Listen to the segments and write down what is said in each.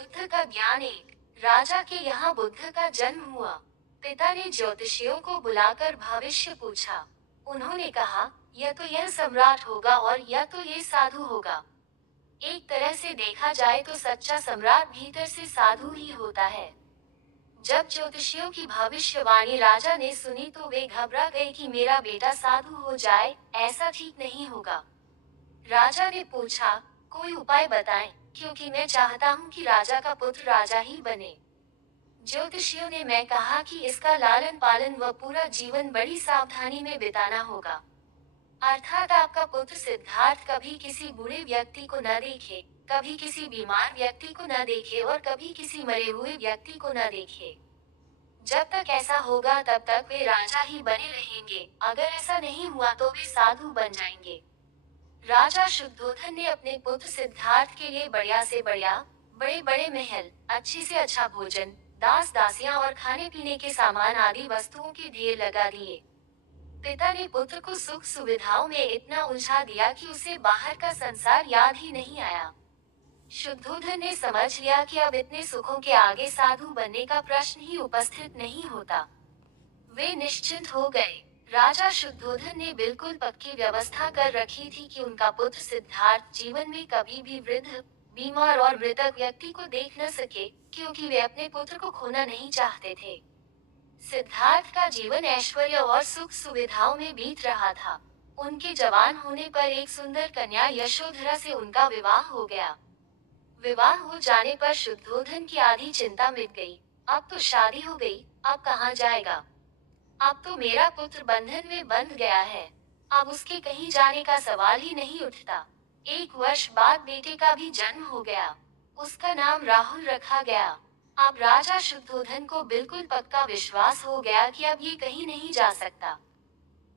बुद्ध का ज्ञान। एक राजा के यहाँ बुद्ध का जन्म हुआ। पिता ने ज्योतिषियों को बुलाकर भविष्य पूछा। उन्होंने कहा, या तो यह सम्राट होगा और या तो ये साधु होगा। एक तरह से देखा जाए तो सच्चा सम्राट भीतर से साधु ही होता है। जब ज्योतिषियों की भविष्यवाणी राजा ने सुनी तो वे घबरा गए कि मेरा बेटा साधु हो जाए, ऐसा ठीक नहीं होगा। राजा ने पूछा, कोई उपाय बताएं, क्योंकि मैं चाहता हूँ कि राजा का पुत्र राजा ही बने। ज्योतिषियों ने मैं कहा कि इसका लालन पालन व पूरा जीवन बड़ी सावधानी में बिताना होगा। अर्थात आपका पुत्र सिद्धार्थ कभी किसी बूढ़े व्यक्ति को न देखे, कभी किसी बीमार व्यक्ति को न देखे और कभी किसी मरे हुए व्यक्ति को न देखे। जब तक ऐसा होगा तब तक वे राजा ही बने रहेंगे। अगर ऐसा नहीं हुआ तो वे साधु बन जाएंगे। राजा शुद्धोधन ने अपने पुत्र सिद्धार्थ के लिए बढ़िया से बढ़िया, बड़े बड़े महल, अच्छे से अच्छा भोजन, दास दासियां और खाने पीने के सामान आदि वस्तुओं के ढेर लगा दिए। पिता ने पुत्र को सुख सुविधाओं में इतना उलझा दिया कि उसे बाहर का संसार याद ही नहीं आया। शुद्धोधन ने समझ लिया कि अब इतने सुखों के आगे साधु बनने का प्रश्न ही उपस्थित नहीं होता। वे निश्चिंत हो गए। राजा शुद्धोधन ने बिल्कुल पक्की व्यवस्था कर रखी थी कि उनका पुत्र सिद्धार्थ जीवन में कभी भी वृद्ध, बीमार और मृतक व्यक्ति को देख न सके, क्योंकि वे अपने पुत्र को खोना नहीं चाहते थे। सिद्धार्थ का जीवन ऐश्वर्य और सुख सुविधाओं में बीत रहा था। उनके जवान होने पर एक सुंदर कन्या यशोधरा से उनका विवाह हो गया। विवाह हो जाने पर शुद्धोधन की आधी चिंता मिट गई। अब तो शादी हो गई, अब कहाँ जाएगा? अब तो मेरा पुत्र बंधन में बंध गया है, अब उसके कहीं जाने का सवाल ही नहीं उठता। 1 वर्ष बाद बेटे का भी जन्म हो गया। उसका नाम राहुल रखा गया। अब राजा शुद्धोधन को बिल्कुल पक्का विश्वास हो गया कि अब ये कहीं नहीं जा सकता।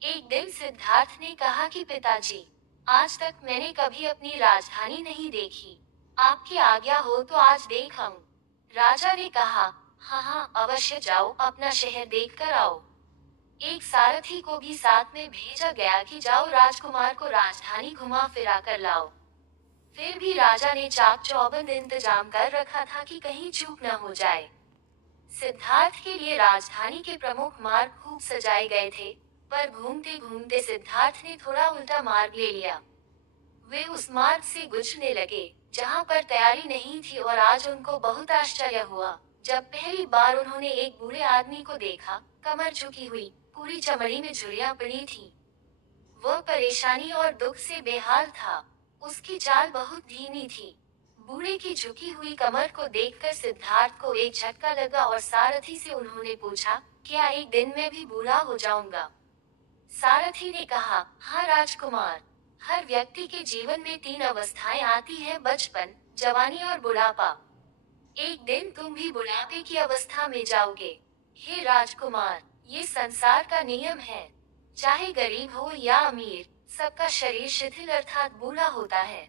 एक दिन सिद्धार्थ ने कहा कि पिताजी, आज तक मैंने कभी अपनी राजधानी नहीं देखी, आपकी आज्ञा हो तो आज देख आऊं। राजा ने कहा, हाँ हाँ अवश्य जाओ, अपना शहर देख कर आओ। एक सारथी को भी साथ में भेजा गया कि जाओ राजकुमार को राजधानी घुमा फिरा कर लाओ। फिर भी राजा ने चाक चौबंद इंतजाम कर रखा था कि कहीं चूक न हो जाए। सिद्धार्थ के लिए राजधानी के प्रमुख मार्ग खूब सजाए गए थे, पर घूमते घूमते सिद्धार्थ ने थोड़ा उल्टा मार्ग ले लिया। वे उस मार्ग से गुजरने लगे जहाँ पर तैयारी नहीं थी और आज उनको बहुत आश्चर्य हुआ जब पहली बार उन्होंने एक बूढ़े आदमी को देखा, कमर झुकी हुई, पूरी चमड़ी में झुर्रियां पड़ी थी। वह परेशानी और दुख से बेहाल था। उसकी चाल बहुत धीमी थी। बूढ़े की झुकी हुई कमर को देखकर सिद्धार्थ को एक झटका लगा और सारथी से उन्होंने पूछा, क्या एक दिन में भी बूढ़ा हो जाऊंगा? सारथी ने कहा, हाँ राजकुमार, हर व्यक्ति के जीवन में 3 अवस्थाएं आती हैं, बचपन, जवानी और बुढ़ापा। एक दिन तुम भी बुढ़ापे की अवस्था में जाओगे। हे राजकुमार, ये संसार का नियम है। चाहे गरीब हो या अमीर, सबका शरीर शिथिल अर्थात बूढ़ा होता है।